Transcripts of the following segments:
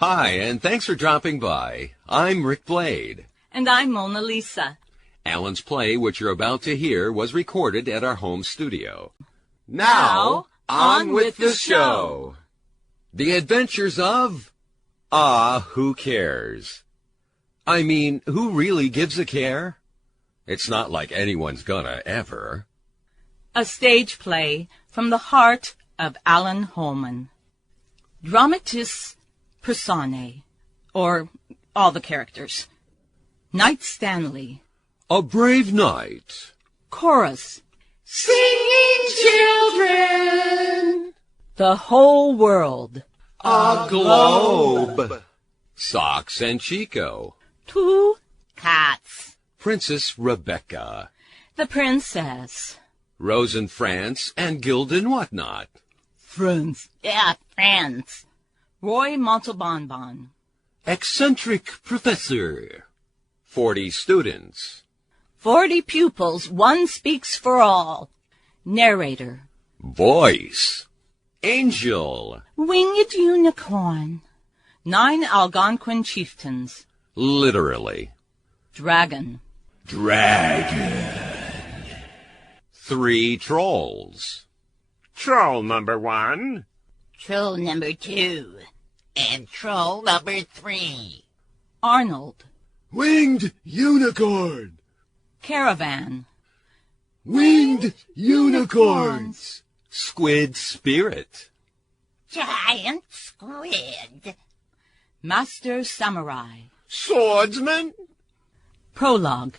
Hi, and thanks for dropping by. I'm Rick Blade. And I'm Mona Lisa. Alan's play, which you're about to hear, was recorded at our home studio. Now, on with the show. The Adventures of... who cares? I mean, who really gives a care? It's not like anyone's gonna ever. A stage play from the heart of Alan Holman. Dramatis personae, or all the characters. Knight Stanley. A brave knight. Chorus. Singing children. The whole world. A globe. Socks and Chico. 2 cats. Princess Rebecca. The princess. Rose and France and Gildan Whatnot. Friends. Yeah, friends. Roy Montalbonbon. Eccentric professor. 40 students. 40 pupils, one speaks for all. Narrator. Voice. Angel. Winged unicorn. 9 Algonquin chieftains. Literally. Dragon. Dragon. 3 trolls. Troll number 1. Troll number 2. And troll number 3. Arnold. Winged unicorn. Caravan. Winged unicorns. Squid spirit. Giant squid. Master samurai. Swordsman. Prologue.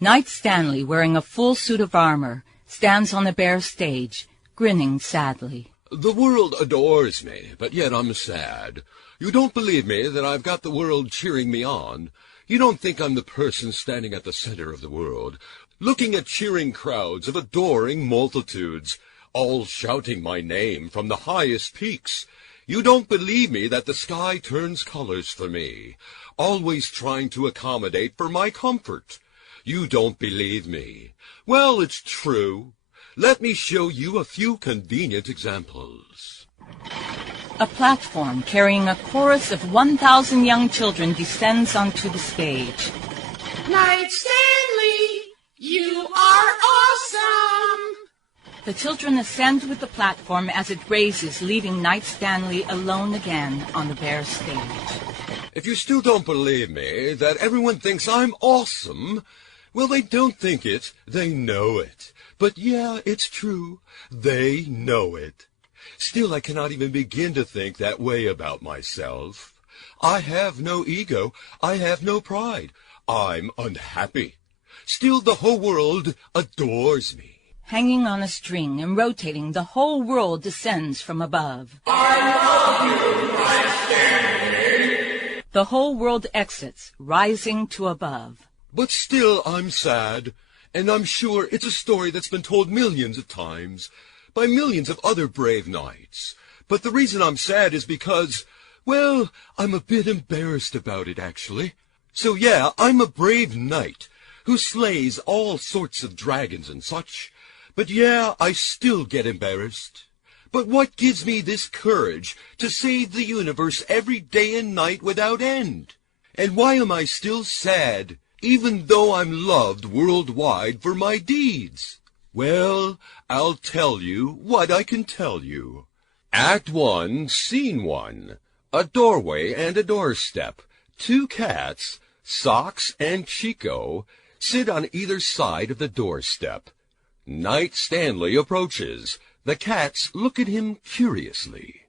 Knight Stanley, wearing a full suit of armor, stands on the bare stage, grinning sadly. The world adores me, but yet I'm sad. You don't believe me that I've got the world cheering me on. You don't think I'm the person standing at the center of the world, looking at cheering crowds of adoring multitudes, all shouting my name from the highest peaks. You don't believe me that the sky turns colors for me, always trying to accommodate for my comfort. You don't believe me. Well, it's true. Let me show you a few convenient examples. A platform carrying a chorus of 1,000 young children descends onto the stage. Knight Stanley, you are awesome. The children ascend with the platform as it raises, leaving Knight Stanley alone again on the bare stage. If you still don't believe me that everyone thinks I'm awesome, well, they don't think it, they know it. But yeah, it's true. They know it. Still, I cannot even begin to think that way about myself. I have no ego. I have no pride. I'm unhappy. Still, the whole world adores me. Hanging on a string and rotating, the whole world descends from above. I love you, Knight Stanley. The whole world exits, rising to above. But still, I'm sad. And I'm sure it's a story that's been told millions of times by millions of other brave knights. But the reason I'm sad is because, well, I'm a bit embarrassed about it, actually. So yeah, I'm a brave knight who slays all sorts of dragons and such. But yeah, I still get embarrassed. But what gives me this courage to save the universe every day and night without end? And why am I still sad, even though I'm loved worldwide for my deeds? Well, I'll tell you what I can tell you. Act 1, Scene 1. A doorway and a doorstep. 2 cats, Socks and Chico, sit on either side of the doorstep. Knight Stanley approaches. The cats look at him curiously.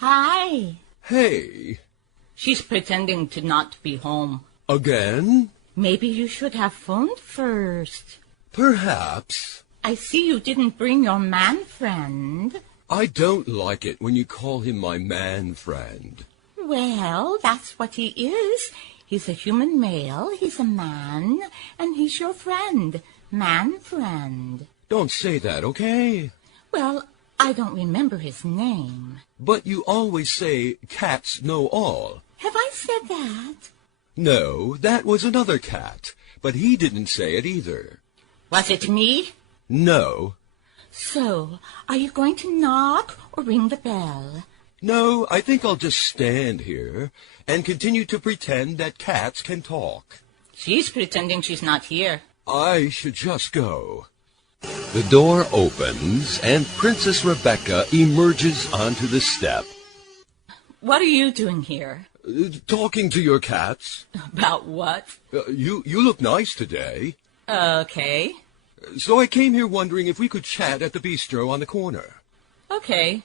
Hi. Hey. She's pretending to not be home. Again? Maybe you should have phoned first. Perhaps. I see you didn't bring your man friend. I don't like it when you call him my man friend. Well, that's what he is. He's a human male, he's a man, and he's your friend. Man friend. Don't say that, okay? Well, I don't remember his name. But you always say cats know all. Have I said that? No, that was another cat, but he didn't say it either. Was it me? No. So, are you going to knock or ring the bell? No, I think I'll just stand here and continue to pretend that cats can talk. She's pretending she's not here. I should just go. The door opens and Princess Rebecca emerges onto the step. What are you doing here? Talking to your cats. About what? You look nice today. Okay. So I came here wondering if we could chat at the bistro on the corner. Okay.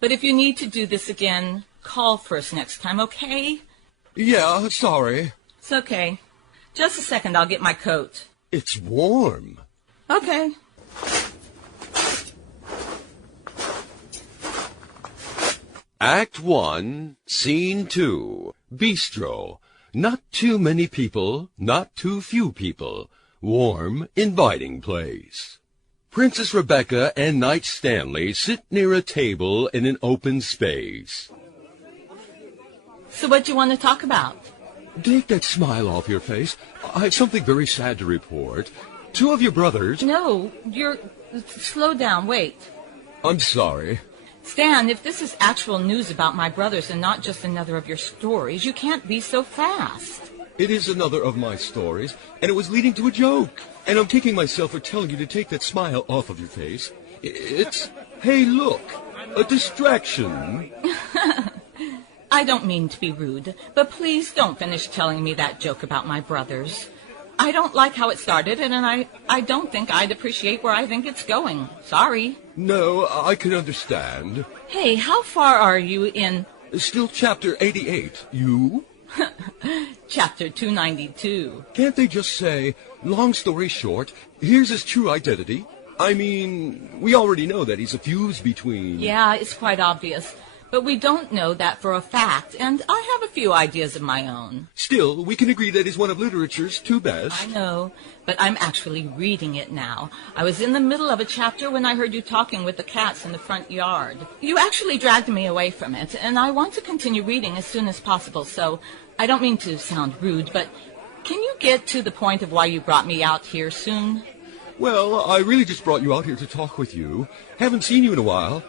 But if you need to do this again, call first next time, okay? Yeah, sorry. It's okay. Just a second, I'll get my coat. It's warm. Okay. Act 1, Scene 2, Bistro. Not too many people, not too few people. Warm, inviting place. Princess Rebecca and Knight Stanley sit near a table in an open space. So what do you want to talk about? Take that smile off your face. I have something very sad to report. Two of your brothers... No, slow down, wait. I'm sorry. Stan, if this is actual news about my brothers and not just another of your stories, you can't be so fast. It is another of my stories, and it was leading to a joke. And I'm kicking myself for telling you to take that smile off of your face. It's, hey, look, a distraction. I don't mean to be rude, but please don't finish telling me that joke about my brothers. I don't like how it started, and I don't think I'd appreciate where I think it's going. Sorry. No, I can understand. Hey, how far are you in... Still chapter 88. You? Chapter 292. Can't they just say, long story short, here's his true identity? I mean, we already know that he's a fuse between... Yeah, it's quite obvious. But we don't know that for a fact, and I have a few ideas of my own. Still, we can agree that he's one of literature's two best. I know, but I'm actually reading it now. I was in the middle of a chapter when I heard you talking with the cats in the front yard. You actually dragged me away from it, and I want to continue reading as soon as possible, so I don't mean to sound rude, but can you get to the point of why you brought me out here soon? Well, I really just brought you out here to talk with you. Haven't seen you in a while.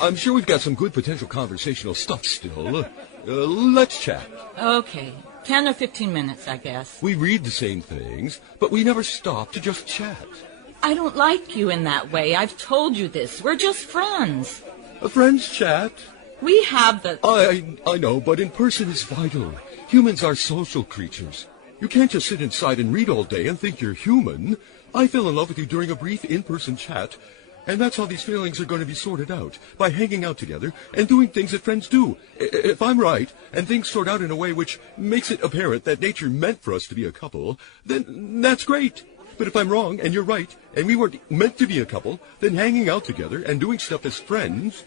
I'm sure we've got some good potential conversational stuff still. Let's chat. Okay. 10 or 15 minutes, I guess. We read the same things, but we never stop to just chat. I don't like you in that way. I've told you this. We're just friends. A friend's chat? We have the... I know, but in person is vital. Humans are social creatures. You can't just sit inside and read all day and think you're human. I fell in love with you during a brief in-person chat, and that's how these feelings are going to be sorted out, by hanging out together and doing things that friends do. If I'm right, and things sort out in a way which makes it apparent that nature meant for us to be a couple, then that's great. But if I'm wrong, and you're right, and we weren't meant to be a couple, then hanging out together and doing stuff as friends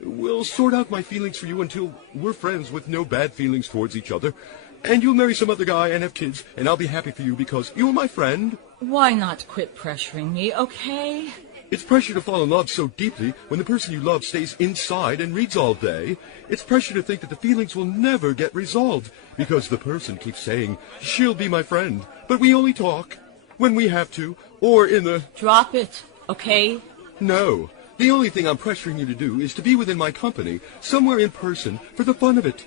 will sort out my feelings for you until we're friends with no bad feelings towards each other. And you'll marry some other guy and have kids, and I'll be happy for you because you're my friend. Why not quit pressuring me, okay? It's pressure to fall in love so deeply when the person you love stays inside and reads all day. It's pressure to think that the feelings will never get resolved because the person keeps saying, she'll be my friend, but we only talk when we have to, or in the... Drop it, okay? No. The only thing I'm pressuring you to do is to be within my company, somewhere in person, for the fun of it.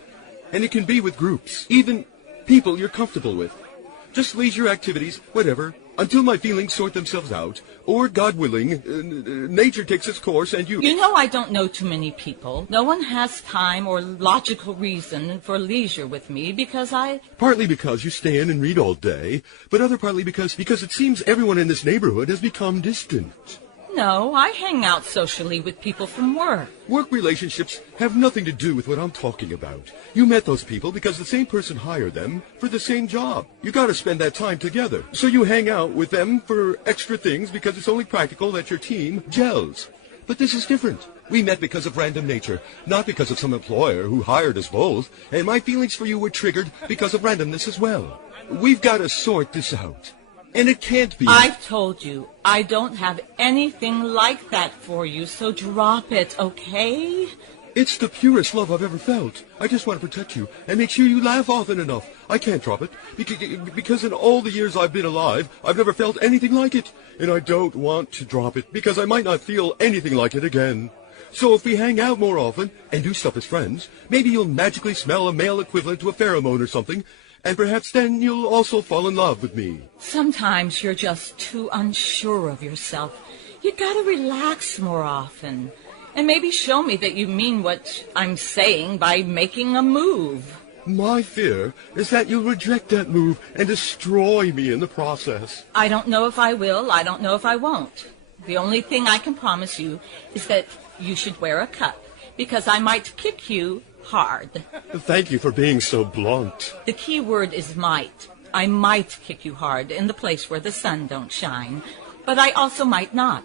And it can be with groups, even people you're comfortable with. Just leisure activities, whatever, until my feelings sort themselves out, or, God willing, nature takes its course and you... You know I don't know too many people. No one has time or logical reason for leisure with me because I... Partly because you stay in and read all day, but other partly because it seems everyone in this neighborhood has become distant. No, I hang out socially with people from work. Work relationships have nothing to do with what I'm talking about. You met those people because the same person hired them for the same job. You gotta spend that time together. So you hang out with them for extra things because it's only practical that your team gels. But this is different. We met because of random nature, not because of some employer who hired us both. And my feelings for you were triggered because of randomness as well. We've gotta sort this out. And it can't be... I've told you, I don't have anything like that for you, so drop it, okay? It's the purest love I've ever felt. I just want to protect you and make sure you laugh often enough. I can't drop it, because in all the years I've been alive, I've never felt anything like it. And I don't want to drop it, because I might not feel anything like it again. So if we hang out more often and do stuff as friends, maybe you'll magically smell a male equivalent to a pheromone or something, and perhaps then you'll also fall in love with me. Sometimes you're just too unsure of yourself. You gotta relax more often. And maybe show me that you mean what I'm saying by making a move. My fear is that you'll reject that move and destroy me in the process. I don't know if I will. I don't know if I won't. The only thing I can promise you is that you should wear a cup, because I might kick you hard. Thank you for being so blunt. The key word is might. I might kick you hard in the place where the sun don't shine, but I also might not.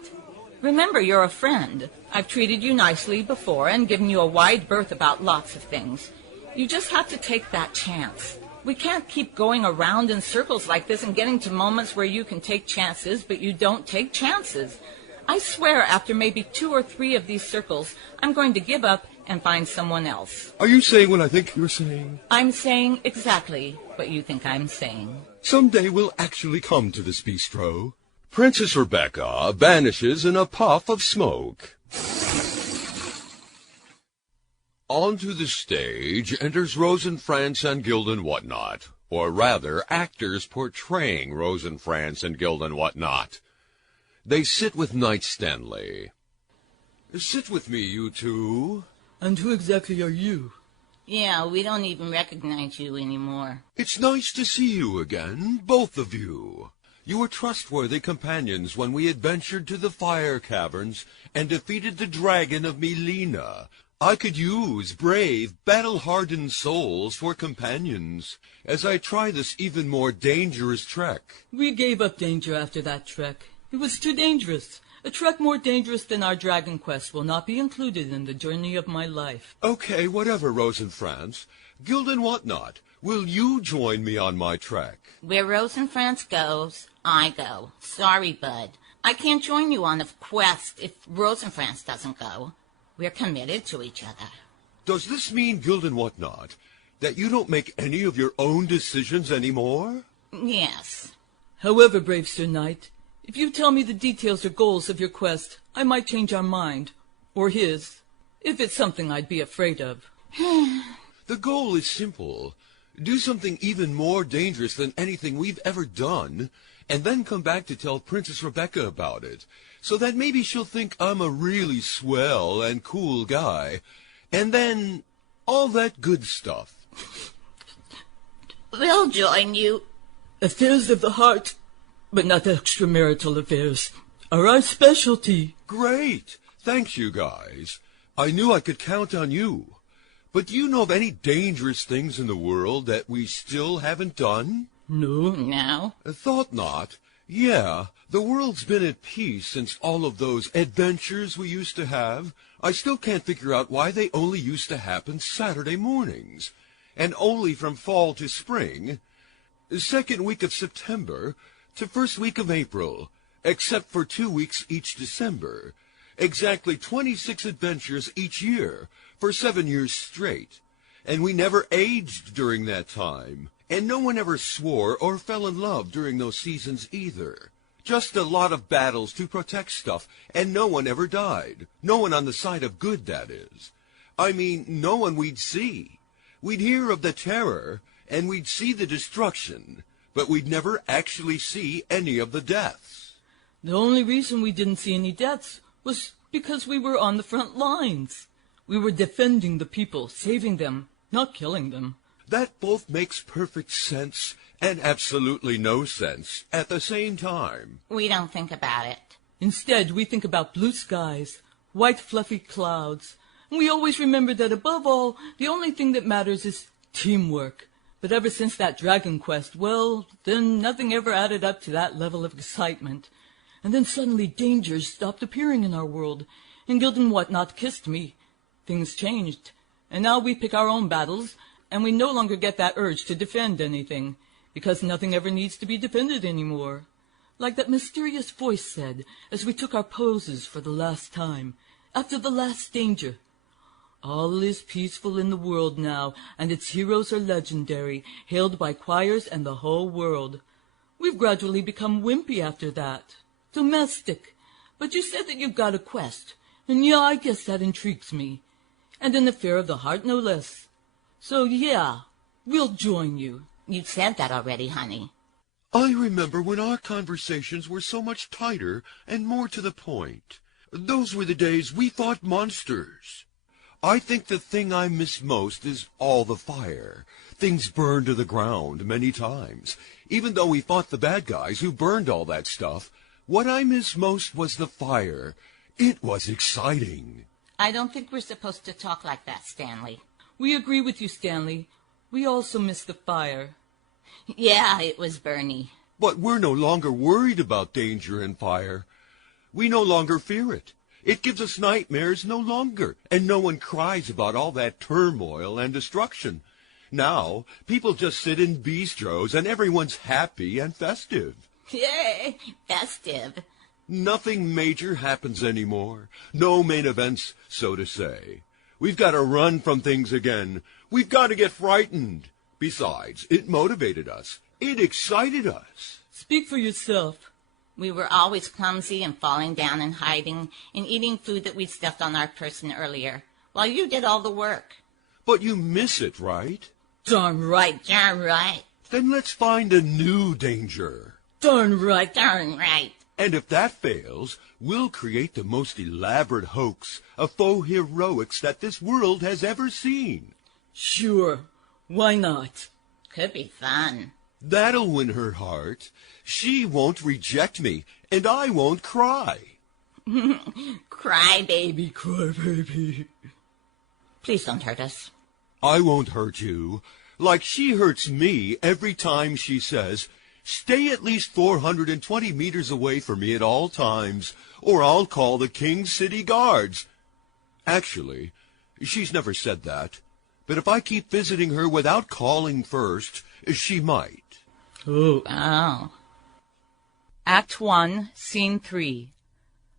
Remember, you're a friend. I've treated you nicely before and given you a wide berth about lots of things. You just have to take that chance. We can't keep going around in circles like this and getting to moments where you can take chances, but you don't take chances. I swear after maybe 2 or 3 of these circles, I'm going to give up and find someone else. Are you saying what I think you're saying? I'm saying exactly what you think I'm saying. Someday we'll actually come to this bistro. Princess Rebecca vanishes in a puff of smoke. Onto the stage enters Rosencrantz and Gilden Whatnot, or rather, actors portraying Rosencrantz and Gilden Whatnot. They sit with Knight Stanley. Sit with me, you two. And who exactly are you? Yeah, we don't even recognize you anymore. It's nice to see you again, both of you. You were trustworthy companions when we adventured to the fire caverns and defeated the dragon of Melina. I could use brave, battle-hardened souls for companions as I try this even more dangerous trek. We gave up danger after that trek. It was too dangerous. A trek more dangerous than our dragon quest will not be included in the journey of my life. Okay, whatever, Rosencrantz. Gilden Whatnot, will you join me on my trek? Where Rosencrantz goes, I go. Sorry, bud. I can't join you on a quest if Rosencrantz doesn't go. We're committed to each other. Does this mean, Gilden Whatnot, that you don't make any of your own decisions anymore? Yes. However, brave Sir Knight, if you tell me the details or goals of your quest, I might change our mind. Or his. If it's something I'd be afraid of. The goal is simple. Do something even more dangerous than anything we've ever done, and then come back to tell Princess Rebecca about it, so that maybe she'll think I'm a really swell and cool guy, and then all that good stuff. We'll join you. Affairs of the heart, but not extramarital affairs, are our specialty. Great. Thanks, you guys. I knew I could count on you. But do you know of any dangerous things in the world that we still haven't done? No. No. Thought not. Yeah, the world's been at peace since all of those adventures we used to have. I still can't figure out why they only used to happen Saturday mornings, and only from fall to spring, second week of September to first week of April, except for 2 weeks each December. Exactly 26 adventures each year for 7 years straight. And we never aged during that time. And no one ever swore or fell in love during those seasons either. Just a lot of battles to protect stuff, and no one ever died. No one on the side of good, that is. I mean, no one we'd see. We'd hear of the terror, and we'd see the destruction, but we'd never actually see any of the deaths. The only reason we didn't see any deaths was because we were on the front lines. We were defending the people, saving them, not killing them. That both makes perfect sense and absolutely no sense at the same time. We don't think about it. Instead, we think about blue skies, white fluffy clouds, and we always remember that above all, the only thing that matters is teamwork. But ever since that dragon quest, well, then nothing ever added up to that level of excitement. And then suddenly dangers stopped appearing in our world, and Gilden Whatnot kissed me. Things changed, and now we pick our own battles, and we no longer get that urge to defend anything, because nothing ever needs to be defended anymore. Like that mysterious voice said as we took our poses for the last time, after the last danger. All is peaceful in the world now, and its heroes are legendary, hailed by choirs and the whole world. We've gradually become wimpy after that. Domestic. But you said that you've got a quest. And yeah, I guess that intrigues me. And an affair of the heart, no less. So yeah, we'll join you. You said that already, honey. I remember when our conversations were so much tighter and more to the point. Those were the days we fought monsters. I think the thing I miss most is all the fire. Things burned to the ground many times. Even though we fought the bad guys who burned all that stuff, what I miss most was the fire. It was exciting. I don't think we're supposed to talk like that, Stanley. We agree with you, Stanley. We also miss the fire. Yeah, it was Bernie. But we're no longer worried about danger and fire. We no longer fear it. It gives us nightmares no longer, and no one cries about all that turmoil and destruction. Now, people just sit in bistros, and everyone's happy and festive. Yay, festive. Nothing major happens anymore. No main events, so to say. We've got to run from things again. We've got to get frightened. Besides, it motivated us. It excited us. Speak for yourself. We were always clumsy and falling down and hiding and eating food that we'd stuffed on our person earlier, while you did all the work. But you miss it, right? Darn right. Darn right. Then let's find a new danger. Darn right. Darn right. And if that fails, we'll create the most elaborate hoax of faux heroics that this world has ever seen. Sure. Why not? Could be fun. That'll win her heart. She won't reject me, and I won't cry. Cry, baby. Cry, baby. Please don't hurt us. I won't hurt you. Like she hurts me every time she says, "Stay at least 420 meters away from me at all times, or I'll call the King City Guards." Actually, she's never said that. But if I keep visiting her without calling first, she might. Oh. Act 1, Scene 3.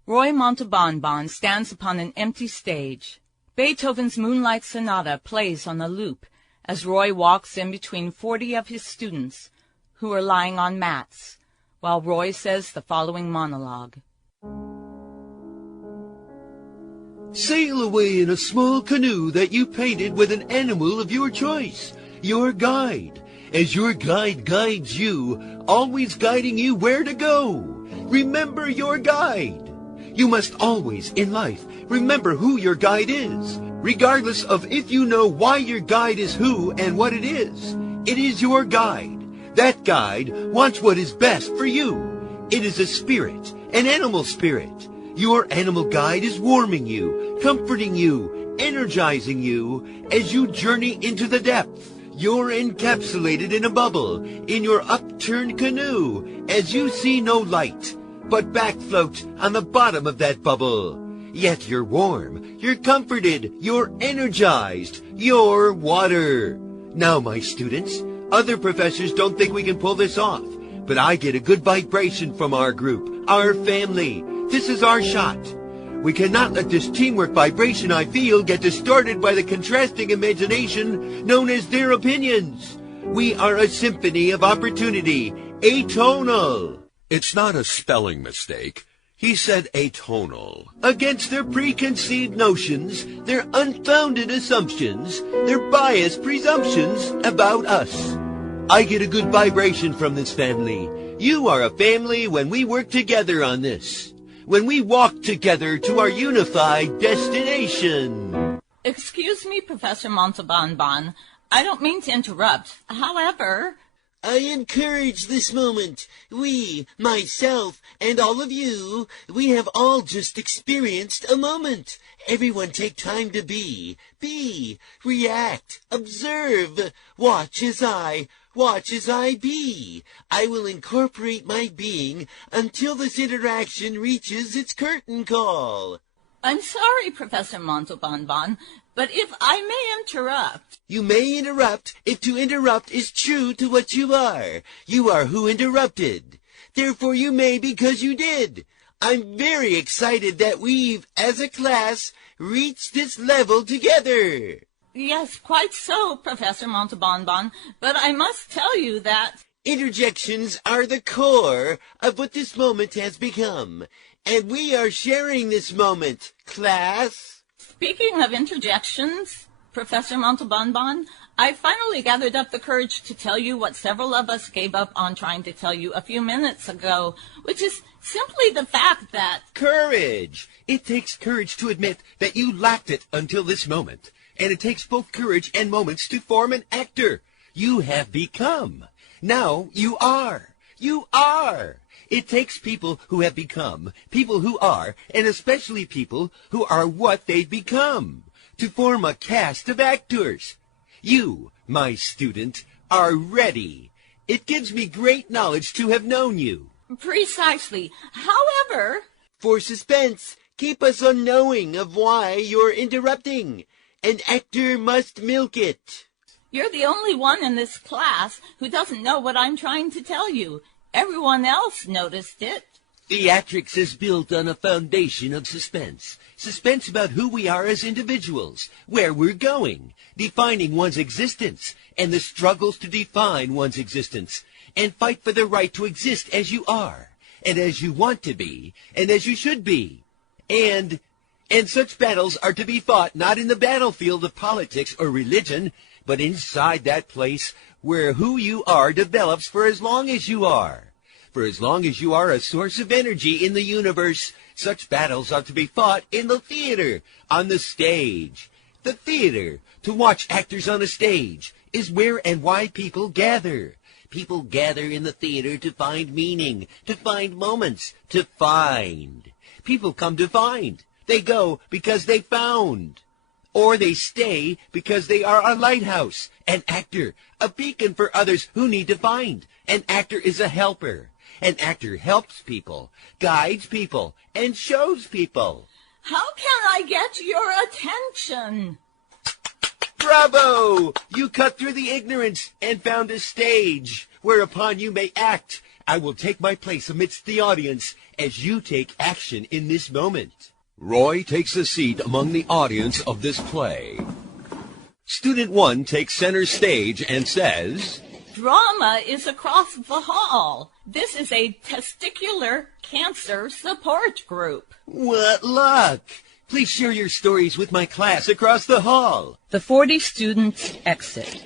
Roy Montalban stands upon an empty stage. Beethoven's Moonlight Sonata plays on a loop as Roy walks in between 40 of his students who are lying on mats, while Roy says the following monologue. Sail away in a small canoe that you painted with an animal of your choice, your guide, as your guide guides you, always guiding you where to go. Remember your guide. You must always, in life, remember who your guide is, regardless of if you know why your guide is who and what it is. It is your guide. That guide wants what is best for you. It is a spirit, an animal spirit. Your animal guide is warming you, comforting you, energizing you as you journey into the depth. You're encapsulated in a bubble, in your upturned canoe, as you see no light, but backfloat on the bottom of that bubble. Yet you're warm, you're comforted, you're energized, you're water. Now, my students, other professors don't think we can pull this off, but I get a good vibration from our group, our family. This is our shot. We cannot let this teamwork vibration I feel get distorted by the contrasting imagination known as their opinions. We are a symphony of opportunity, atonal. It's not a spelling mistake. He said atonal. Against their preconceived notions, their unfounded assumptions, their biased presumptions about us. I get a good vibration from this family. You are a family when we work together on this. When we walk together to our unified destination. Excuse me, Professor Montalban. I don't mean to interrupt. However, I encourage this moment. We, myself, and all of you, we have all just experienced a moment. Everyone take time to be, react, observe, watch as I be. I will incorporate my being until this interaction reaches its curtain call. I'm sorry, Professor Montalban, but if I may interrupt. You may interrupt if to interrupt is true to what you are. You are who interrupted. Therefore you may because you did. I'm very excited that we've, as a class, reached this level together. Yes, quite so, Professor Montalban, but I must tell you that... Interjections are the core of what this moment has become. and we are sharing this moment, class. Speaking of interjections, Professor Montalbonbon, I finally gathered up the courage to tell you what several of us gave up on trying to tell you a few minutes ago, which is simply the fact that... Courage! It takes courage to admit that you lacked it until this moment. And it takes both courage and moments to form an actor. You have become. Now you are. You are. It takes people who have become, people who are, and especially people who are what they've become, to form a cast of actors. You, my student, are ready. It gives me great knowledge to have known you. Precisely. However... For suspense, keep us unknowing of why you're interrupting. An actor must milk it. You're the only one in this class who doesn't know what I'm trying to tell you. Everyone else noticed it. Theatrics is built on a foundation of suspense. Suspense about who we are as individuals, where we're going, defining one's existence, and the struggles to define one's existence, and fight for the right to exist as you are, and as you want to be, and as you should be. And such battles are to be fought not in the battlefield of politics or religion, but inside that place where who you are develops for as long as you are. For as long as you are a source of energy in the universe, such battles are to be fought in the theater, on the stage. The theater, to watch actors on a stage, is where and why people gather. People gather in the theater to find meaning, to find moments, to find. People come to find. They go because they found. Or they stay because they are a lighthouse, an actor, a beacon for others who need to find. An actor is a helper. An actor helps people, guides people, and shows people. How can I get your attention? Bravo! You cut through the ignorance and found a stage, whereupon you may act. I will take my place amidst the audience as you take action in this moment. Roy takes a seat among the audience of this play. Student 1 takes center stage and says, Drama is across the hall. This is a testicular cancer support group. What luck! Please share your stories with my class across the hall. The 40 students exit.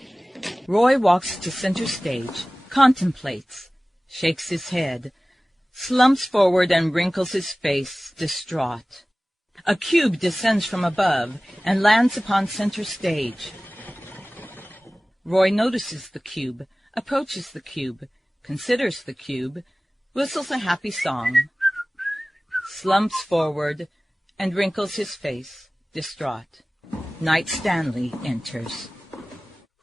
Roy walks to center stage, contemplates, shakes his head, slumps forward and wrinkles his face, distraught. A cube descends from above and lands upon center stage. Roy notices the cube, approaches the cube, considers the cube, whistles a happy song, slumps forward, and wrinkles his face, distraught. Knight Stanley enters.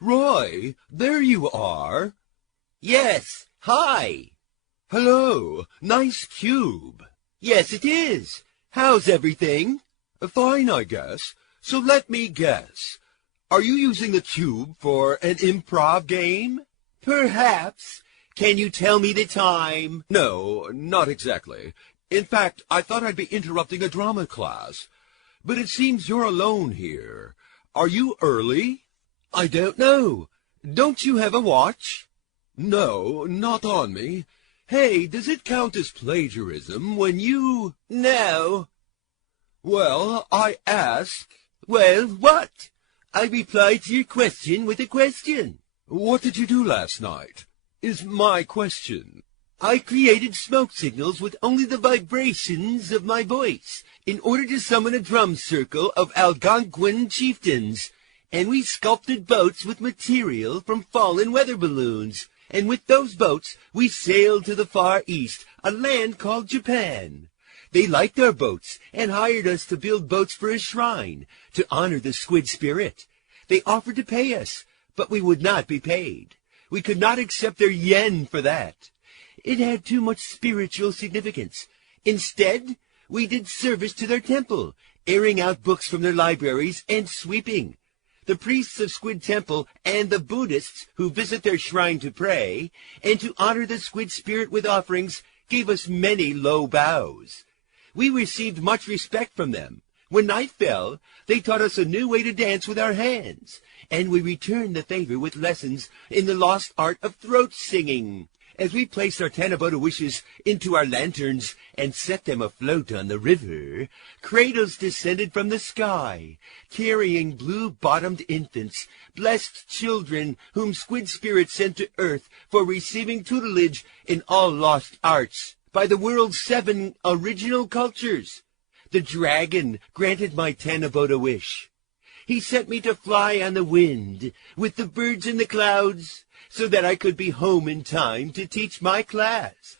Roy, there you are. Yes, hi. Hello, nice cube. Yes, it is. How's everything? Fine, I guess. So let me guess. Are you using the cube for an improv game? Perhaps. Can you tell me the time? No, not exactly. In fact, I thought I'd be interrupting a drama class. But it seems you're alone here. Are you early? I don't know. Don't you have a watch? No, not on me. Hey, does it count as plagiarism when you... No. Well, I ask... Well, what? I replied to your question with a question. What did you do last night? Is my question. I created smoke signals with only the vibrations of my voice in order to summon a drum circle of Algonquin chieftains, and we sculpted boats with material from fallen weather balloons, and with those boats we sailed to the Far East, a land called Japan. They liked our boats and hired us to build boats for a shrine to honor the squid spirit. They offered to pay us, but we would not be paid. We could not accept their yen for that. It had too much spiritual significance. Instead, we did service to their temple, airing out books from their libraries and sweeping. The priests of Squid Temple and the Buddhists who visit their shrine to pray and to honor the squid spirit with offerings gave us many low bows. We received much respect from them. When night fell, they taught us a new way to dance with our hands, and we returned the favor with lessons in the lost art of throat singing. As we placed our Tanabota wishes into our lanterns and set them afloat on the river, cradles descended from the sky, carrying blue-bottomed infants, blessed children whom squid spirits sent to earth for receiving tutelage in all lost arts by the world's 7 original cultures. The dragon granted my Tanabota wish. He sent me to fly on the wind with the birds in the clouds so that I could be home in time to teach my class.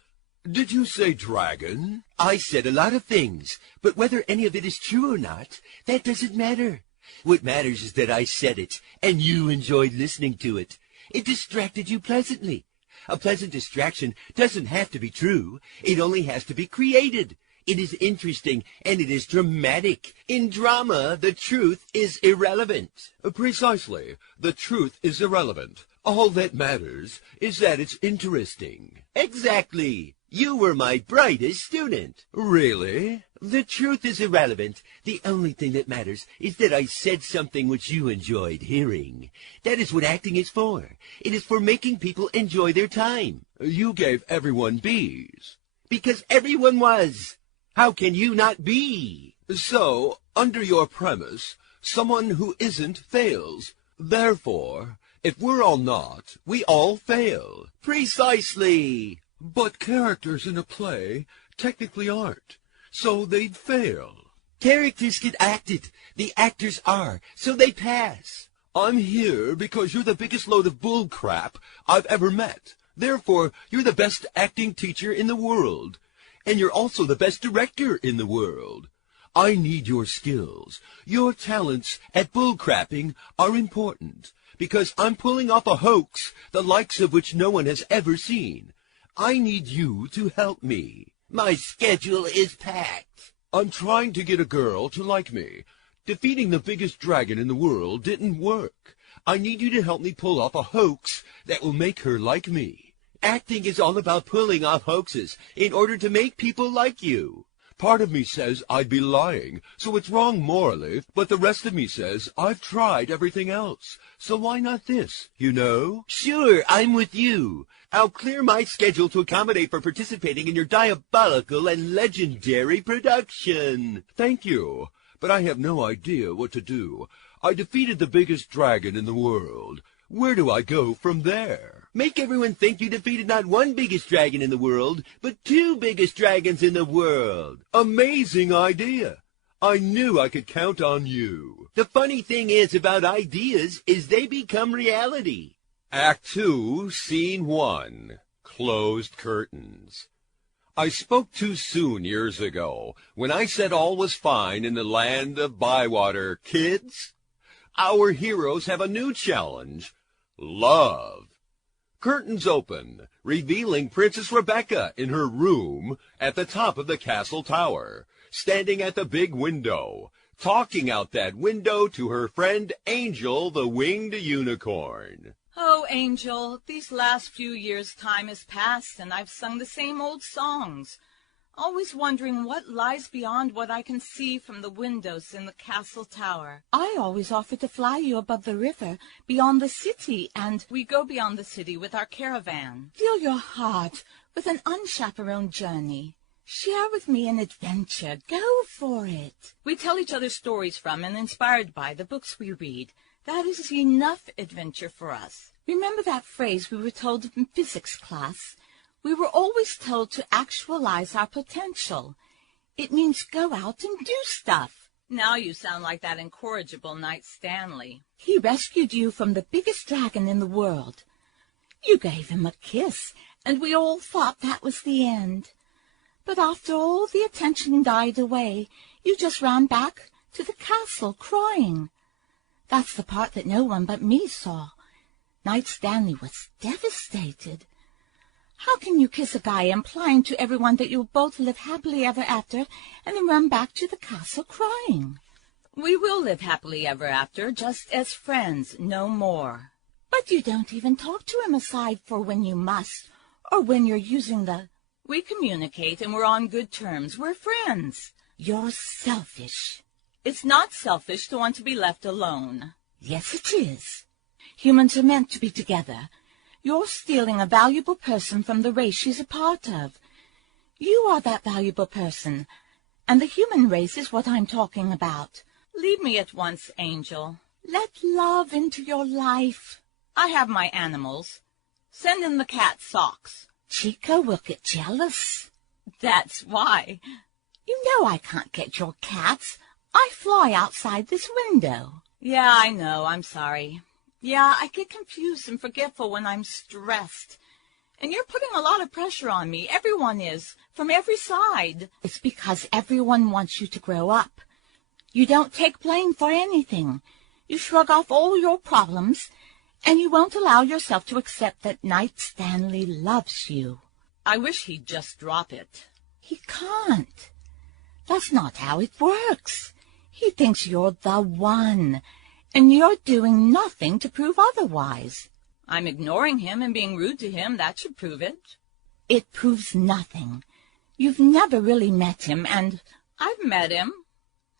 Did you say dragon? I said a lot of things, but whether any of it is true or not, that doesn't matter. What matters is that I said it, and you enjoyed listening to it. It distracted you pleasantly. A pleasant distraction doesn't have to be true. It only has to be created. It is interesting, and it is dramatic. In drama, the truth is irrelevant. Precisely. The truth is irrelevant. All that matters is that it's interesting. Exactly. You were my brightest student. Really? The truth is irrelevant. The only thing that matters is that I said something which you enjoyed hearing. That is what acting is for. It is for making people enjoy their time. You gave everyone B's. Because everyone was. How can you not be? So, under your premise, someone who isn't fails. Therefore, if we're all not, we all fail. Precisely. But characters in a play technically aren't, so they'd fail. Characters get acted. The actors are, so they pass. I'm here because you're the biggest load of bull crap I've ever met. Therefore, you're the best acting teacher in the world. And you're also the best director in the world. I need your skills. Your talents at bullcrapping are important, because I'm pulling off a hoax the likes of which no one has ever seen. I need you to help me. My schedule is packed. I'm trying to get a girl to like me. Defeating the biggest dragon in the world didn't work. I need you to help me pull off a hoax that will make her like me. Acting is all about pulling off hoaxes in order to make people like you. Part of me says I'd be lying, so it's wrong morally, but the rest of me says I've tried everything else, so why not this, you know? Sure, I'm with you. I'll clear my schedule to accommodate for participating in your diabolical and legendary production. Thank you, but I have no idea what to do. I defeated the biggest dragon in the world. Where do I go from there? Make everyone think you defeated not one biggest dragon in the world, but 2 biggest dragons in the world. Amazing idea. I knew I could count on you. The funny thing is about ideas is they become reality. Act 2, Scene 1. Closed curtains. I spoke too soon years ago when I said all was fine in the land of Bywater, kids. Our heroes have a new challenge. Love. Curtains open, revealing Princess Rebecca in her room at the top of the castle tower, standing at the big window, talking out that window to her friend Angel, the winged unicorn. Oh, Angel, these last few years time has passed, and I've sung the same old songs, always wondering what lies beyond what I can see from the windows in the castle tower. I always offer to fly you above the river, beyond the city, and We go beyond the city with our caravan. fill your heart with an unchaperoned journey. Share with me an adventure. Go for it. We tell each other stories from and inspired by the books we read. That is enough adventure for us. Remember that phrase we were told in physics class? We were always told to actualize our potential. It means go out and do stuff. Now you sound like that incorrigible Knight Stanley. He rescued you from the biggest dragon in the world. You gave him a kiss, and we all thought that was the end. But after all the attention died away, you just ran back to the castle crying. That's the part that no one but me saw. Knight Stanley was devastated. How can you kiss a guy implying to everyone that you'll both live happily ever after and then run back to the castle crying? We will live happily ever after, just as friends, no more. But you don't even talk to him aside for when you must, or when you're using the... We communicate and we're on good terms. We're friends. You're selfish. It's not selfish to want to be left alone. Yes, it is. Humans are meant to be together. You're stealing a valuable person from the race she's a part of. You are that valuable person, and the human race is what I'm talking about. Leave me at once, Angel. Let love into your life. I have my animals. Send in the cat socks. Chica will get jealous. That's why. You know I can't get your cats. I fly outside this window. Yeah, I know. I'm sorry. Yeah, I get confused and forgetful when I'm stressed. And you're putting a lot of pressure on me. Everyone is, from every side. It's because everyone wants you to grow up. You don't take blame for anything. You shrug off all your problems, and you won't allow yourself to accept that Knight Stanley loves you. I wish he'd just drop it. He can't. That's not how it works. He thinks you're the one, and you're doing nothing to prove otherwise. I'm ignoring him and being rude to him. That should prove it. It proves nothing. You've never really met him, and I've met him.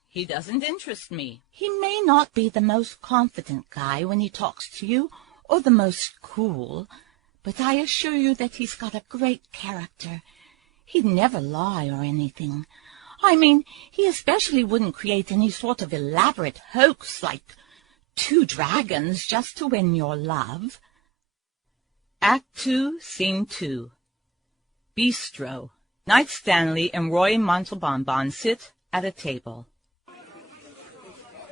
He doesn't interest me. He may not be the most confident guy when he talks to you, or the most cool, but I assure you that he's got a great character. He'd never lie or anything. I mean, he especially wouldn't create any sort of elaborate hoax like 2 dragons just to win your love. Act 2, Scene 2. Bistro. Knight Stanley and Roy Montalbonbon sit at a table.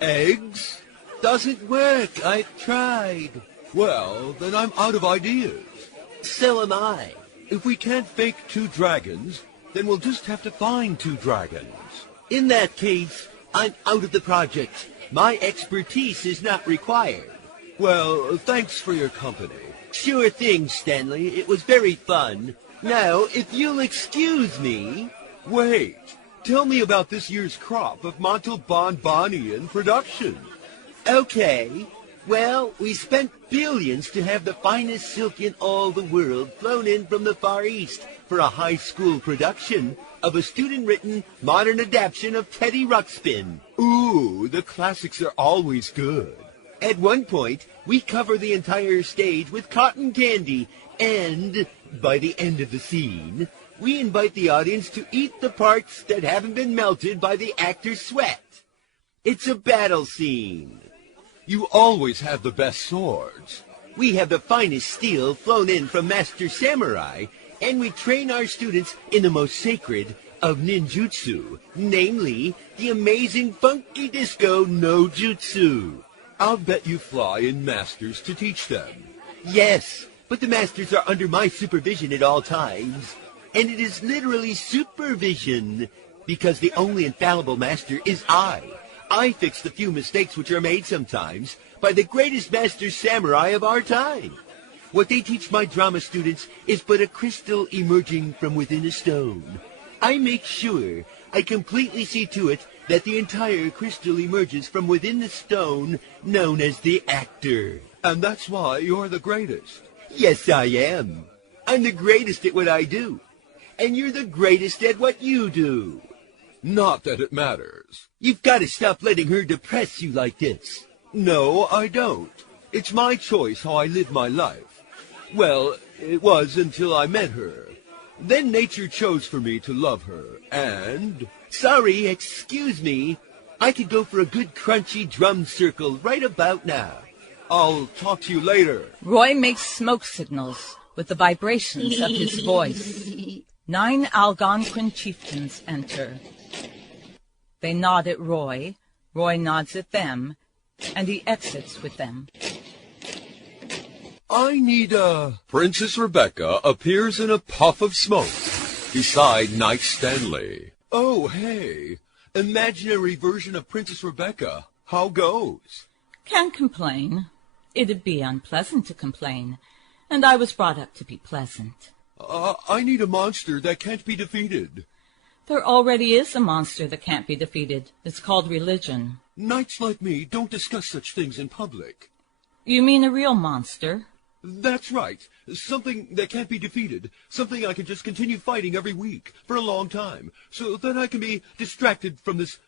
Eggs? Doesn't work. I tried. Well, then I'm out of ideas. So am I. If we can't fake 2 dragons, then we'll just have to find 2 dragons. In that case, I'm out of the project. My expertise is not required. Well, thanks for your company. Sure thing, Stanley. It was very fun. Now, if you'll excuse me... Wait. Tell me about this year's crop of Montalbonbonian production. Okay. Well, we spent billions to have the finest silk in all the world flown in from the Far East for a high school production of a student-written modern adaptation of Teddy Ruxpin. Ooh, the classics are always good. At one point, we cover the entire stage with cotton candy, and by the end of the scene, we invite the audience to eat the parts that haven't been melted by the actor's sweat. It's a battle scene. You always have the best swords. We have the finest steel flown in from Master Samurai, and we train our students in the most sacred of ninjutsu, namely the amazing funky disco no jutsu. I'll bet you fly in masters to teach them. Yes, but the masters are under my supervision at all times. And it is literally supervision, because the only infallible master is I. I fix the few mistakes which are made sometimes by the greatest master samurai of our time. What they teach my drama students is but a crystal emerging from within a stone. I make sure I completely see to it that the entire crystal emerges from within the stone known as the actor. And that's why you're the greatest. Yes, I am. I'm the greatest at what I do. And you're the greatest at what you do. Not that it matters. You've got to stop letting her depress you like this. No, I don't. It's my choice how I live my life. Well, it was until I met her. Then nature chose for me to love her, and... Sorry, excuse me. I could go for a good crunchy drum circle right about now. I'll talk to you later. Roy makes smoke signals with the vibrations of his voice. 9 Algonquin chieftains enter. They nod at Roy. Roy nods at them, and he exits with them. I need a... Princess Rebecca appears in a puff of smoke beside Knight Stanley. Oh, hey, imaginary version of Princess Rebecca. How goes? Can't complain. It'd be unpleasant to complain, and I was brought up to be pleasant. I need a monster that can't be defeated. There already is a monster that can't be defeated. It's called religion. Knights like me don't discuss such things in public. You mean a real monster? That's right. Something that can't be defeated. Something I can just continue fighting every week for a long time, so that I can be distracted from this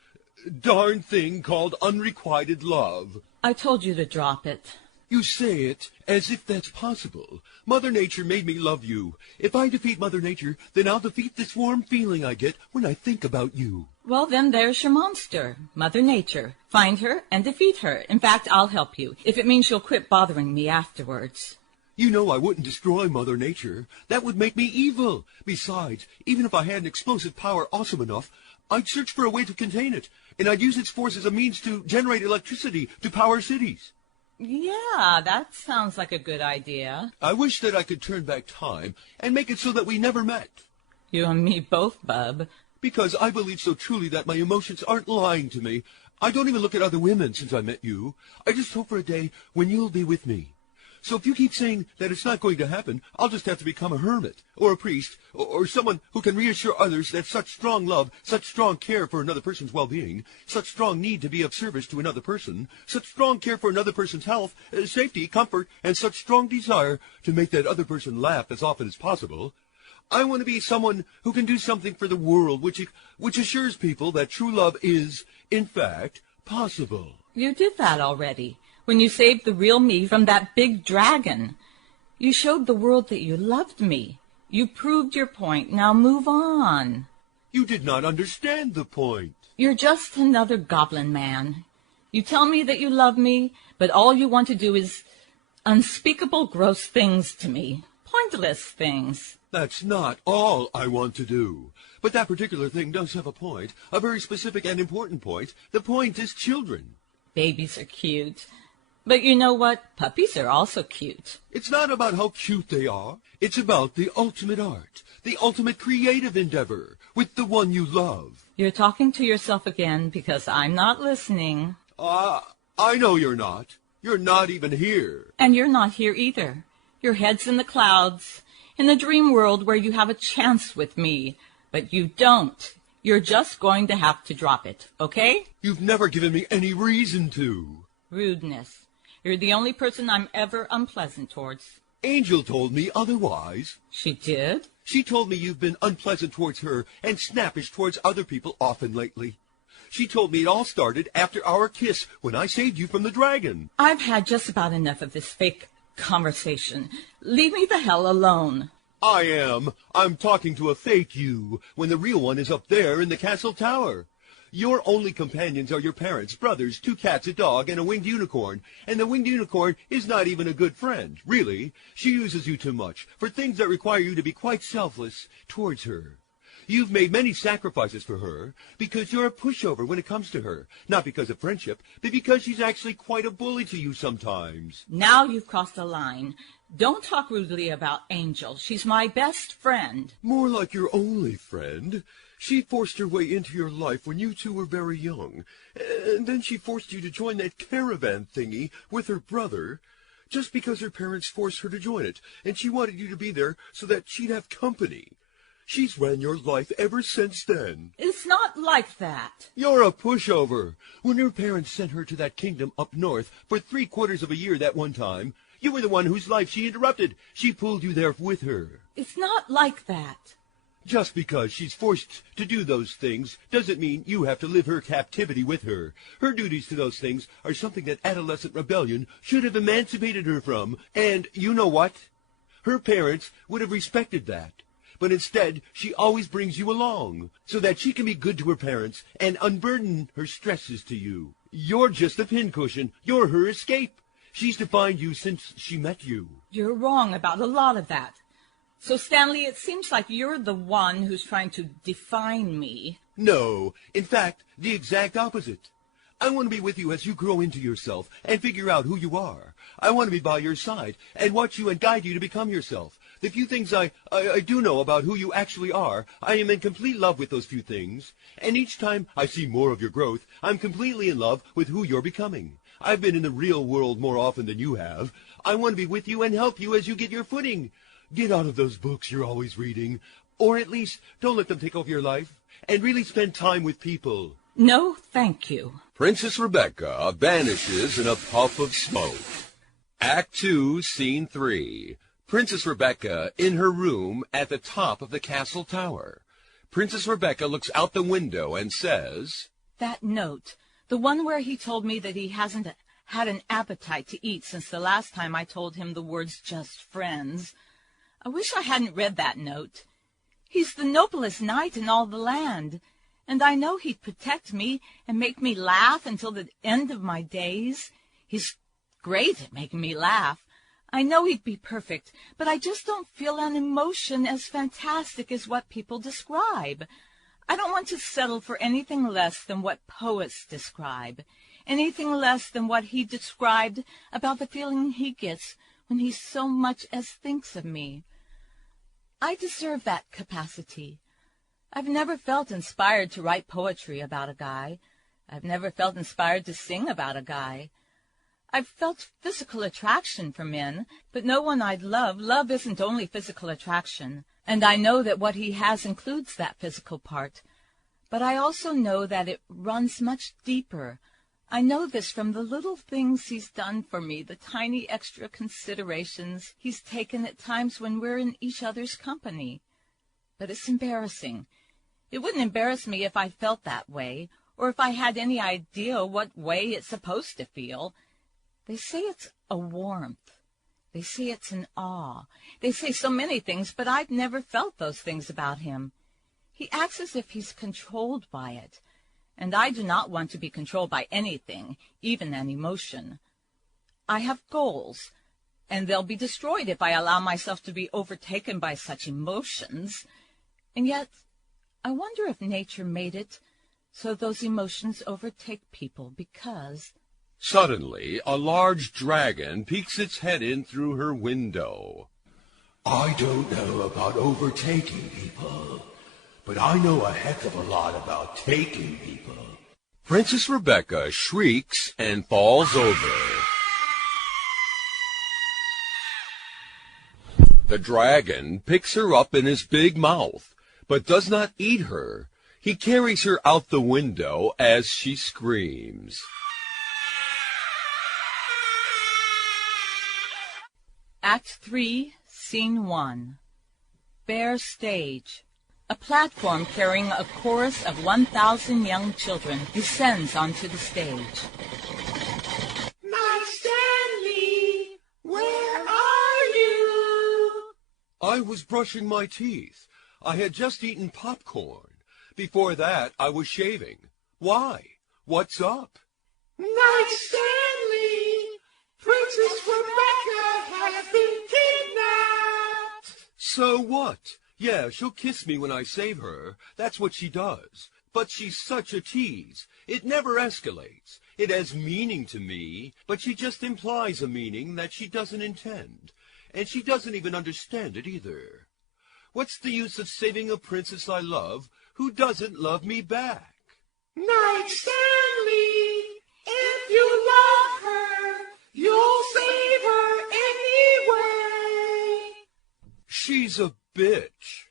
darn thing called unrequited love. I told you to drop it. You say it as if that's possible. Mother Nature made me love you. If I defeat Mother Nature, then I'll defeat this warm feeling I get when I think about you. Well, then there's your monster, Mother Nature. Find her and defeat her. In fact, I'll help you, if it means you'll quit bothering me afterwards. You know I wouldn't destroy Mother Nature. That would make me evil. Besides, even if I had an explosive power awesome enough, I'd search for a way to contain it, and I'd use its force as a means to generate electricity to power cities. Yeah, that sounds like a good idea. I wish that I could turn back time and make it so that we never met. You and me both, bub. Because I believe so truly that my emotions aren't lying to me. I don't even look at other women since I met you. I just hope for a day when you'll be with me. So if you keep saying that it's not going to happen, I'll just have to become a hermit, or a priest, or someone who can reassure others that such strong love, such strong care for another person's well-being, such strong need to be of service to another person, such strong care for another person's health, safety, comfort, and such strong desire to make that other person laugh as often as possible. I want to be someone who can do something for the world which assures people that true love is, in fact, possible. You did that already. When you saved the real me from that big dragon. You showed the world that you loved me. You proved your point. Now move on. You did not understand the point. You're just another goblin man. You tell me that you love me, but all you want to do is unspeakable gross things to me. Pointless things. That's not all I want to do. But that particular thing does have a point, a very specific and important point. The point is children. Babies are cute. But you know what? Puppies are also cute. It's not about how cute they are. It's about the ultimate art, the ultimate creative endeavor with the one you love. You're talking to yourself again because I'm not listening. I know you're not. You're not even here. And you're not here either. Your head's in the clouds, in the dream world where you have a chance with me. But you don't. You're just going to have to drop it, okay? You've never given me any reason to. Rudeness. You're the only person I'm ever unpleasant towards. Angel told me otherwise. She did? She told me you've been unpleasant towards her and snappish towards other people often lately. She told me it all started after our kiss when I saved you from the dragon. I've had just about enough of this fake conversation. Leave me the hell alone. I am. I'm talking to a fake you when the real one is up there in the castle tower. Your only companions are your parents, brothers, 2 cats, a dog, and a winged unicorn. And the winged unicorn is not even a good friend, really. She uses you too much for things that require you to be quite selfless towards her. You've made many sacrifices for her because you're a pushover when it comes to her. Not because of friendship, but because she's actually quite a bully to you sometimes. Now you've crossed a line. Don't talk rudely about Angel. She's my best friend. More like your only friend. She forced her way into your life when you two were very young, and then she forced you to join that caravan thingy with her brother, just because her parents forced her to join it, and she wanted you to be there so that she'd have company. She's ran your life ever since then. It's not like that. You're a pushover. When her parents sent her to that kingdom up north for 3/4 of a year that one time, you were the one whose life she interrupted. She pulled you there with her. It's not like that. Just because she's forced to do those things doesn't mean you have to live her captivity with her. Her duties to those things are something that adolescent rebellion should have emancipated her from. And you know what? Her parents would have respected that. But instead, she always brings you along so that she can be good to her parents and unburden her stresses to you. You're just a pincushion. You're her escape. She's defined you since she met you. You're wrong about a lot of that. So, Stanley, it seems like you're the one who's trying to define me. No, in fact, the exact opposite. I want to be with you as you grow into yourself and figure out who you are. I want to be by your side and watch you and guide you to become yourself. The few things I do know about who you actually are, I am in complete love with those few things. And each time I see more of your growth, I'm completely in love with who you're becoming. I've been in the real world more often than you have. I want to be with you and help you as you get your footing. Get out of those books you're always reading, or at least don't let them take over your life, and really spend time with people. No, thank you. Princess Rebecca vanishes in a puff of smoke. Act 2, Scene 3. Princess Rebecca in her room at the top of the castle tower. Princess Rebecca looks out the window and says, That note, the one where he told me that he hasn't had an appetite to eat since the last time I told him the words "just friends." I wish I hadn't read that note. He's the noblest knight in all the land, and I know he'd protect me and make me laugh until the end of my days. He's great at making me laugh. I know he'd be perfect, but I just don't feel an emotion as fantastic as what people describe. I don't want to settle for anything less than what poets describe, anything less than what he described about the feeling he gets when he so much as thinks of me. I deserve that capacity. I've never felt inspired to write poetry about a guy. I've never felt inspired to sing about a guy. I've felt physical attraction for men, but no one I'd love. Love isn't only physical attraction, and I know that what he has includes that physical part. But I also know that it runs much deeper. I know this from the little things he's done for me, the tiny extra considerations he's taken at times when we're in each other's company. But it's embarrassing. It wouldn't embarrass me if I felt that way, or if I had any idea what way it's supposed to feel. They say it's a warmth. They say it's an awe. They say so many things, but I've never felt those things about him. He acts as if he's controlled by it, and I do not want to be controlled by anything, even an emotion. I have goals, and they'll be destroyed if I allow myself to be overtaken by such emotions. And yet, I wonder if nature made it so those emotions overtake people because... Suddenly, a large dragon peeks its head in through her window. I don't know about overtaking people, but I know a heck of a lot about taking people. Princess Rebecca shrieks and falls over. The dragon picks her up in his big mouth, but does not eat her. He carries her out the window as she screams. Act 3, Scene 1. Bare stage. A platform carrying a chorus of 1,000 young children descends onto the stage. My Stanley, where are you? I was brushing my teeth. I had just eaten popcorn. Before that, I was shaving. Why? What's up? Knight Stanley, Princess Rebecca has been kidnapped. So what? Yeah, she'll kiss me when I save her. That's what she does. But she's such a tease. It never escalates. It has meaning to me, but she just implies a meaning that she doesn't intend. And she doesn't even understand it either. What's the use of saving a princess I love who doesn't love me back? Knight Stanley, if you love her, you'll save her anyway. She's a bitch.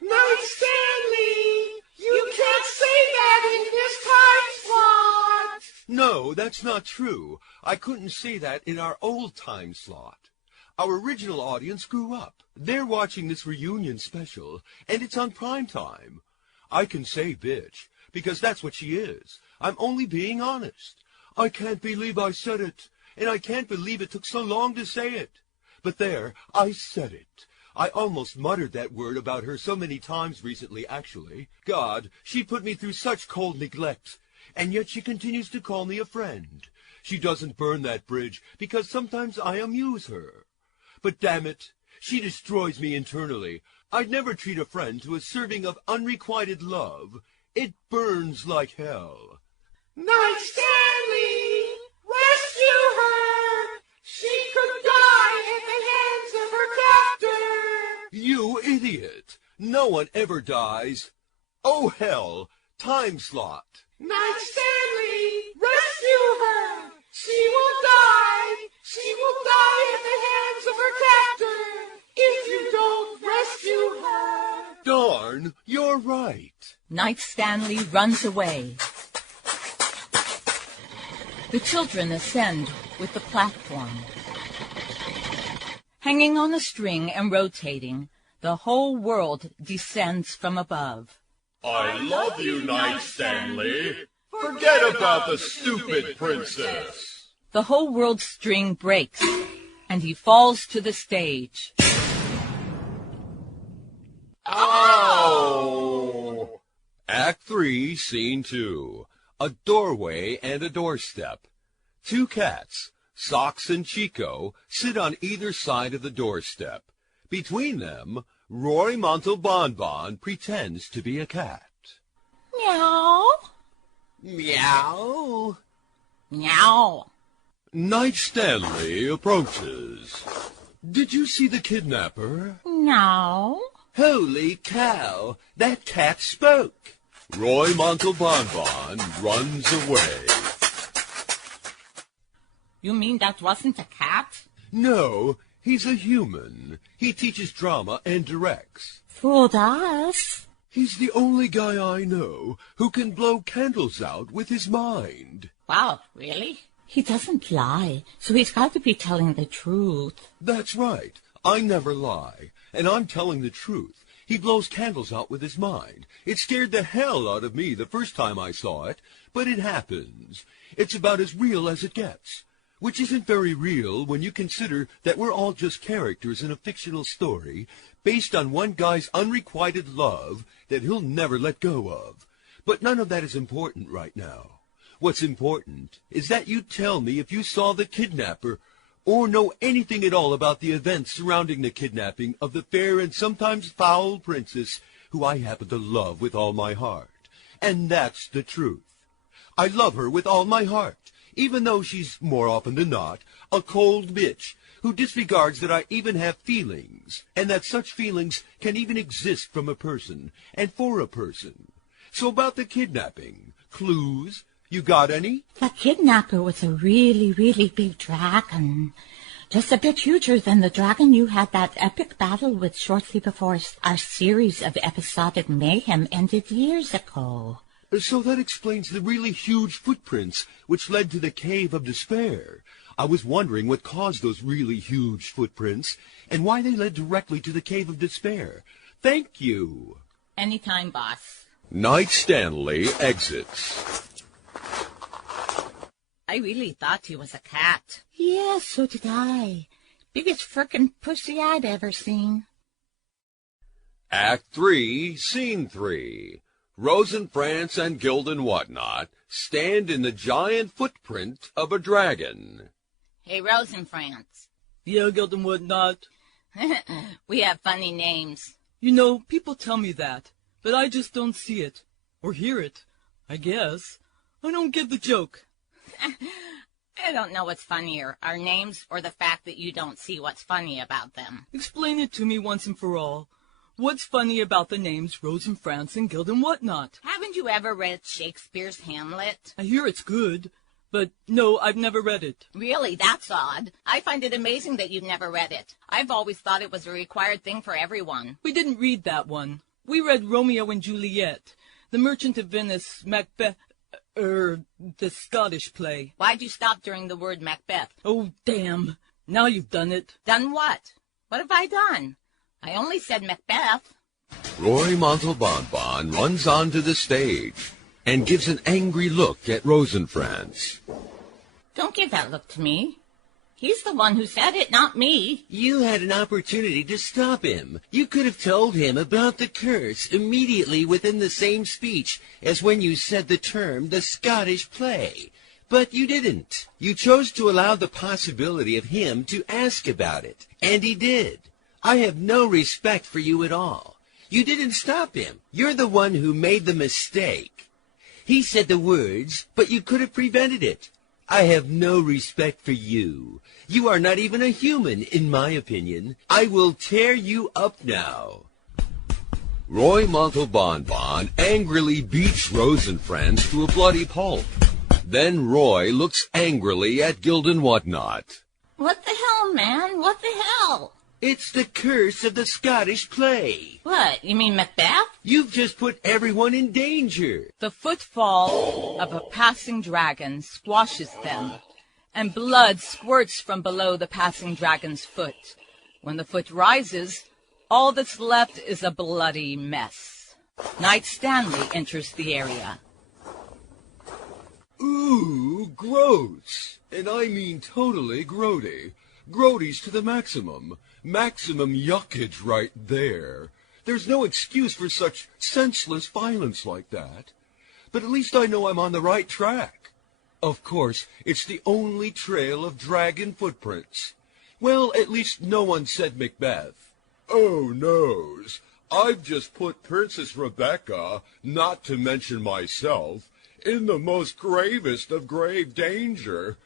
Knight Stanley, you can't say that in this time slot. No, that's not true. I couldn't say that in our old time slot. Our original audience grew up. They're watching this reunion special, and it's on prime time. I can say bitch, because that's what she is. I'm only being honest. I can't believe I said it, and I can't believe it took so long to say it. But there, I said it. I almost muttered that word about her so many times recently, actually. God, she put me through such cold neglect, and yet she continues to call me a friend. She doesn't burn that bridge, because sometimes I amuse her. But damn it, she destroys me internally. I'd never treat a friend to a serving of unrequited love. It burns like hell. Knight Stanley, rescue her! She could die at the hands of her captor! You idiot! No one ever dies. Oh, hell! Time slot! Knight Stanley, rescue her! She will die! She will die at the hands of her captor if you don't rescue her! Darn, you're right. Knight Stanley runs away. The children ascend with the platform. Hanging on a string and rotating, the whole world descends from above. I love you, Knight Stanley. Forget about the stupid princess. the whole world's string breaks, and he falls to the stage. Oh! Act 3, Scene 2. A doorway and a doorstep. Two cats, Socks and Chico, sit on either side of the doorstep. Between them, Roy Montalbonbon pretends to be a cat. Meow. Meow. Meow. Knight Stanley approaches. Did you see the kidnapper? No. Holy cow, that cat spoke. Roy Montalbonbon runs away. You mean that wasn't a cat? No, he's a human. He teaches drama and directs. Fooled us. He's the only guy I know who can blow candles out with his mind. Wow, really? He doesn't lie, so he's got to be telling the truth. That's right. I never lie, and I'm telling the truth. He blows candles out with his mind. It scared the hell out of me the first time I saw it, but it happens. It's about as real as it gets, which isn't very real when you consider that we're all just characters in a fictional story based on one guy's unrequited love that he'll never let go of. But none of that is important right now. What's important is that you tell me if you saw the kidnapper or know anything at all about the events surrounding the kidnapping of the fair and sometimes foul princess who I happen to love with all my heart. And that's the truth. I love her with all my heart, even though she's, more often than not, a cold bitch who disregards that I even have feelings, and that such feelings can even exist from a person and for a person. So about the kidnapping, clues? You got any? The kidnapper was a really, really big dragon. Just a bit huger than the dragon you had that epic battle with shortly before our series of episodic mayhem ended years ago. So that explains the really huge footprints which led to the Cave of Despair. I was wondering what caused those really huge footprints and why they led directly to the Cave of Despair. Thank you. Anytime, boss. Knight Stanley exits. I really thought he was a cat. Yeah, so did I. Biggest frickin' pussy I'd ever seen. Act 3, Scene 3. Rosencrantz and Gildan Whatnot stand in the giant footprint of a dragon. Hey, Rosencrantz. Yeah, Gildan Whatnot. We have funny names. You know, people tell me that, but I just don't see it. Or hear it, I guess. I don't get the joke. I don't know what's funnier, our names or the fact that you don't see what's funny about them. Explain it to me once and for all. What's funny about the names Rosencrantz and Gildan Whatnot? Haven't you ever read Shakespeare's Hamlet? I hear it's good, but no, I've never read it. Really, that's odd. I find it amazing that you've never read it. I've always thought it was a required thing for everyone. We didn't read that one. We read Romeo and Juliet, The Merchant of Venice, Macbeth, the Scottish play. Why'd you stop during the word Macbeth? Oh, damn. Now you've done it. Done what? What have I done? I only said Macbeth. Roy Montalbonbon runs onto the stage and gives an angry look at Rosencrantz. Don't give that look to me. He's the one who said it, not me. You had an opportunity to stop him. You could have told him about the curse immediately within the same speech as when you said the term, the Scottish play. But you didn't. You chose to allow the possibility of him to ask about it. And he did. I have no respect for you at all. You didn't stop him. You're the one who made the mistake. He said the words, but you could have prevented it. I have no respect for you. You are not even a human, in my opinion. I will tear you up now. Roy Montalbonbon angrily beats Rosencrantz to a bloody pulp. Then Roy looks angrily at Gildan Whatnot. What the hell, man? What the hell? It's the curse of the Scottish play. What, you mean Macbeth? You've just put everyone in danger. The footfall of a passing dragon squashes them, and blood squirts from below the passing dragon's foot. When the foot rises, all that's left is a bloody mess. Knight Stanley enters the area. Ooh, gross. And I mean totally grody. Grodies to the maximum. Maximum yuckage right there. There's no excuse for such senseless violence like that. But at least I know I'm on the right track. Of course, it's the only trail of dragon footprints. Well, at least no one said Macbeth. Oh, noes. I've just put Princess Rebecca, not to mention myself, in the most gravest of grave danger.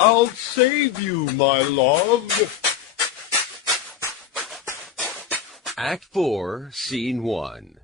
I'll save you, my love. Act 4, Scene 1.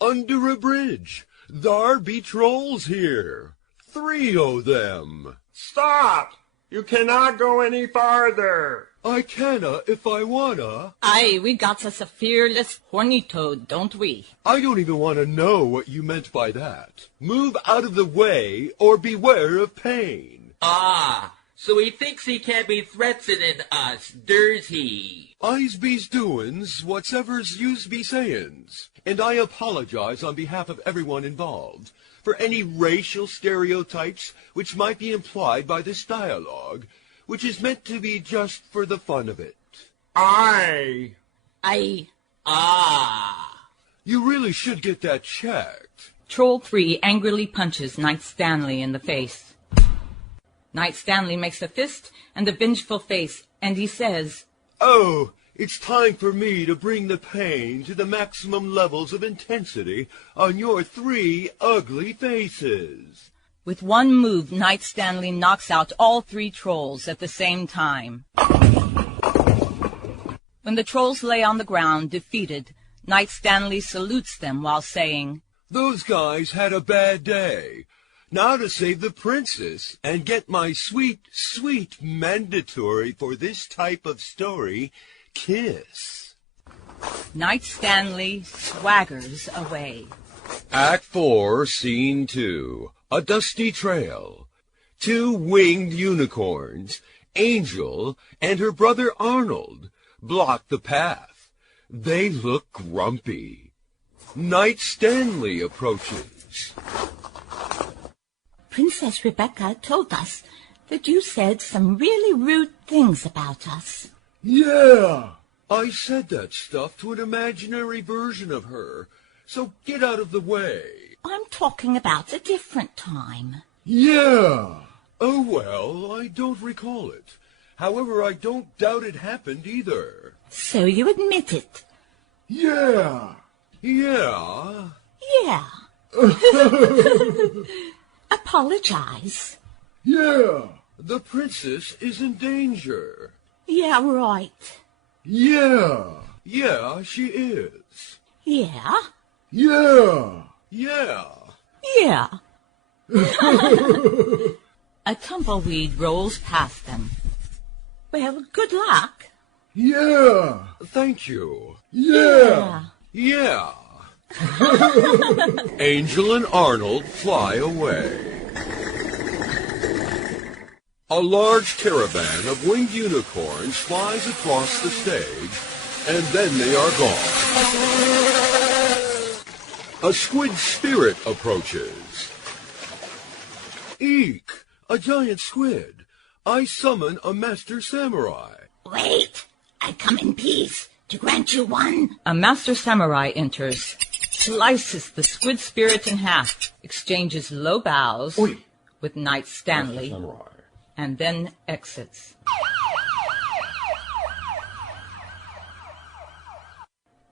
Under a bridge. Thar be trolls here. 3 o' them. Stop! You cannot go any farther. I canna if I wanna. Aye, we got us a fearless horny toad, don't we? I don't even want to know what you meant by that. Move out of the way or beware of pain. Ah, so he thinks he can be threatening us, does he? I's be's doin's, whatsever's yous be sayin's. And I apologize on behalf of everyone involved for any racial stereotypes which might be implied by this dialogue, which is meant to be just for the fun of it. Aye. Ah. You really should get that checked. Troll 3 angrily punches Knight Stanley in the face. Knight Stanley makes a fist and a vengeful face, and he says, Oh, it's time for me to bring the pain to the maximum levels of intensity on your 3 ugly faces. With one move, Knight Stanley knocks out all 3 trolls at the same time. When the trolls lay on the ground, defeated, Knight Stanley salutes them while saying, Those guys had a bad day. Now to save the princess and get my sweet, sweet mandatory for this type of story kiss. Knight Stanley swaggers away. Act 4, Scene 2. A dusty trail. 2 winged unicorns, Angel and her brother Arnold, block the path. They look grumpy. Knight Stanley approaches. Princess Rebecca told us that you said some really rude things about us. Yeah, I said that stuff to an imaginary version of her, so get out of the way. I'm talking about a different time. Yeah. Oh, well, I don't recall it. However, I don't doubt it happened either. So you admit it? Yeah. Yeah. Yeah. Apologize. Yeah. The princess is in danger. Yeah, right. Yeah. Yeah, she is. Yeah. Yeah. Yeah. Yeah. A tumbleweed rolls past them. Well, good luck. Yeah. Thank you. Yeah. Yeah. Angel and Arnold fly away. A large caravan of winged unicorns flies across the stage, and then they are gone. A squid spirit approaches. Eek! A giant squid. I summon a master samurai. Wait, I come in peace to grant you one. A master samurai enters, slices the squid spirit in half, exchanges low bows with Knight Stanley, and then exits.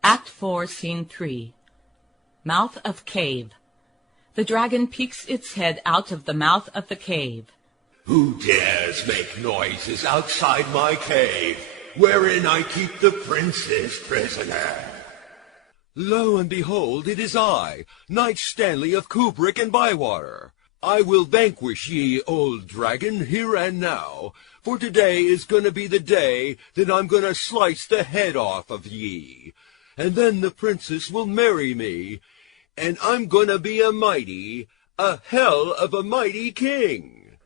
Act 4, Scene 3. Mouth of Cave. The dragon peeks its head out of the mouth of the cave. Who dares make noises outside my cave, wherein I keep the princess prisoner? Lo and behold, it is I, Knight Stanley of Kubrick and Bywater. I will vanquish ye, old dragon, here and now, for today is gonna be the day that I'm gonna slice the head off of ye. And then the princess will marry me, and I'm gonna be a hell of a mighty king.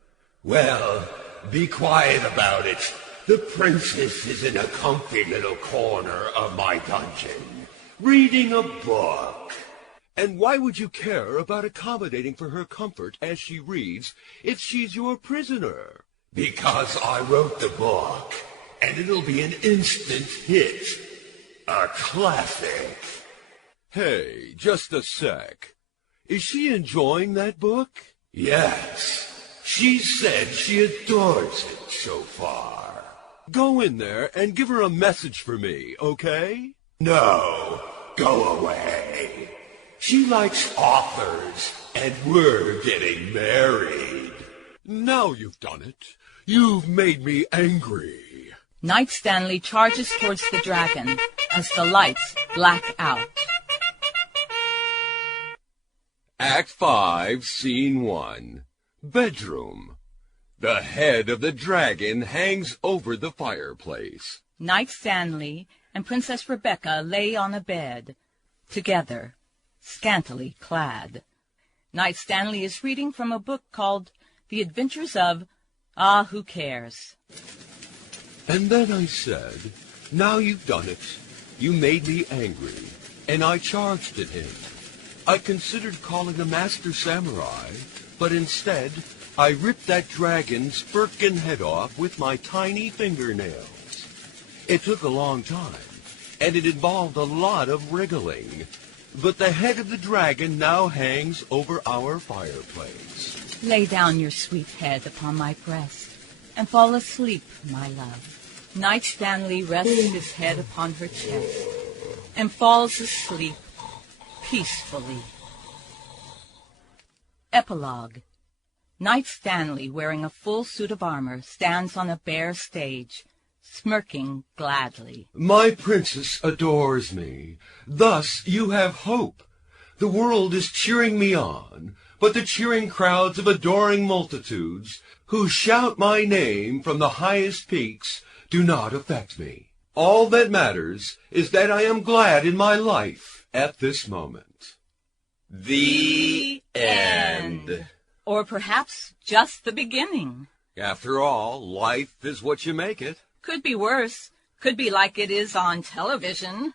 Well, be quiet about it. The princess is in a comfy little corner of my dungeon, reading a book. And why would you care about accommodating for her comfort as she reads if she's your prisoner? Because I wrote the book, and it'll be an instant hit. A classic. Hey, just a sec. Is she enjoying that book? Yes. She said she adores it so far. Go in there and give her a message for me, okay? No, go away. She likes authors, and we're getting married. Now you've done it. You've made me angry. Knight Stanley charges towards the dragon as the lights black out. Act 5, Scene 1. Bedroom. The head of the dragon hangs over the fireplace. Knight Stanley and Princess Rebecca lay on a bed, together, scantily clad. Knight Stanley is reading from a book called The Adventures of Who Cares? And then I said, now you've done it. You made me angry, and I charged at him. I considered calling a master samurai, but instead I ripped that dragon's Birkin head off with my tiny fingernails. It took a long time, and it involved a lot of wriggling, but the head of the dragon now hangs over our fireplace. Lay down your sweet head upon my breast, and fall asleep, my love. Knight Stanley rests his head upon her chest, and falls asleep peacefully. Epilogue. Knight Stanley, wearing a full suit of armor, stands on a bare stage, smirking gladly. My princess adores me. Thus you have hope. The world is cheering me on, but the cheering crowds of adoring multitudes who shout my name from the highest peaks do not affect me. All that matters is that I am glad in my life at this moment. The end. Or perhaps just the beginning. After all, life is what you make it. Could be worse. Could be like it is on television.